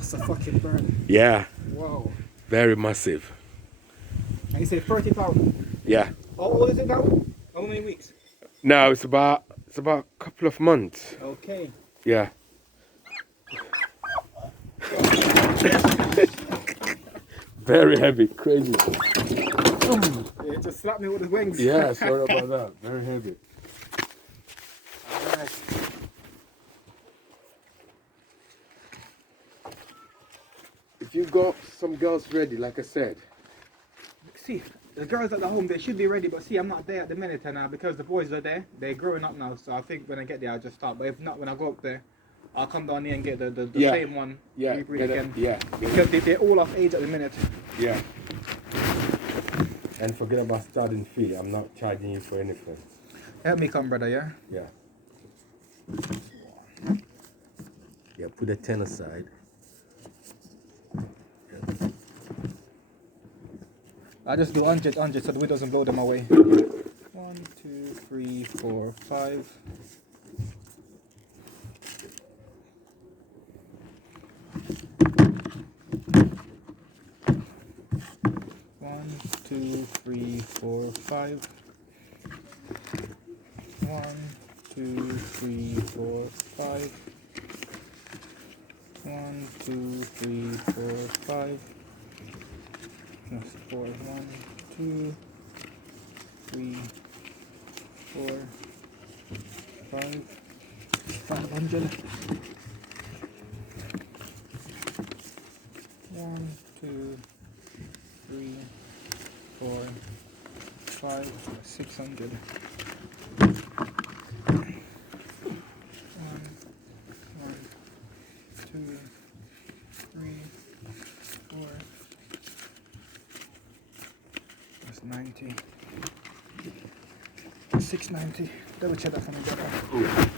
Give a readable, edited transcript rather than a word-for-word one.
That's a fucking burn. Yeah, Wow. very massive. And you say 30 pounds. Yeah. How old is it now? How many weeks? Now it's about a couple of months. Okay. Yeah. Very heavy, crazy. It just slapped me with his wings. Yeah, sorry about that. Very heavy. Alright. If you got some girls ready, like I said. See, the girls at the home, they should be ready, but see, I'm not there at the minute, and because the boys are there, they're growing up now, so I think when I get there, I'll just start. But if not, when I go up there, I'll come down here and get the Yeah. same one. Yeah, Rebreed again. yeah. Because they're all of age at the minute. Yeah. And forget about starting fee. I'm not charging you for anything. Help me come, brother, yeah? Yeah. Yeah, put the 10 aside. Yeah. I just do 100 so the wind doesn't blow them away. 1, 2, 3, 4, 5. One, 2, 3, 4, 5. 1, 2, 3, 4, 5. 1, 2, 3, 4, 5. That's 4. 1, 2, 3, 4, 5. 500. 1, 2, 3, 4, 5, 600. 1, 2, 3, 4. That's 90. 690. Double check that for me, brother.